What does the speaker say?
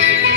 Amen.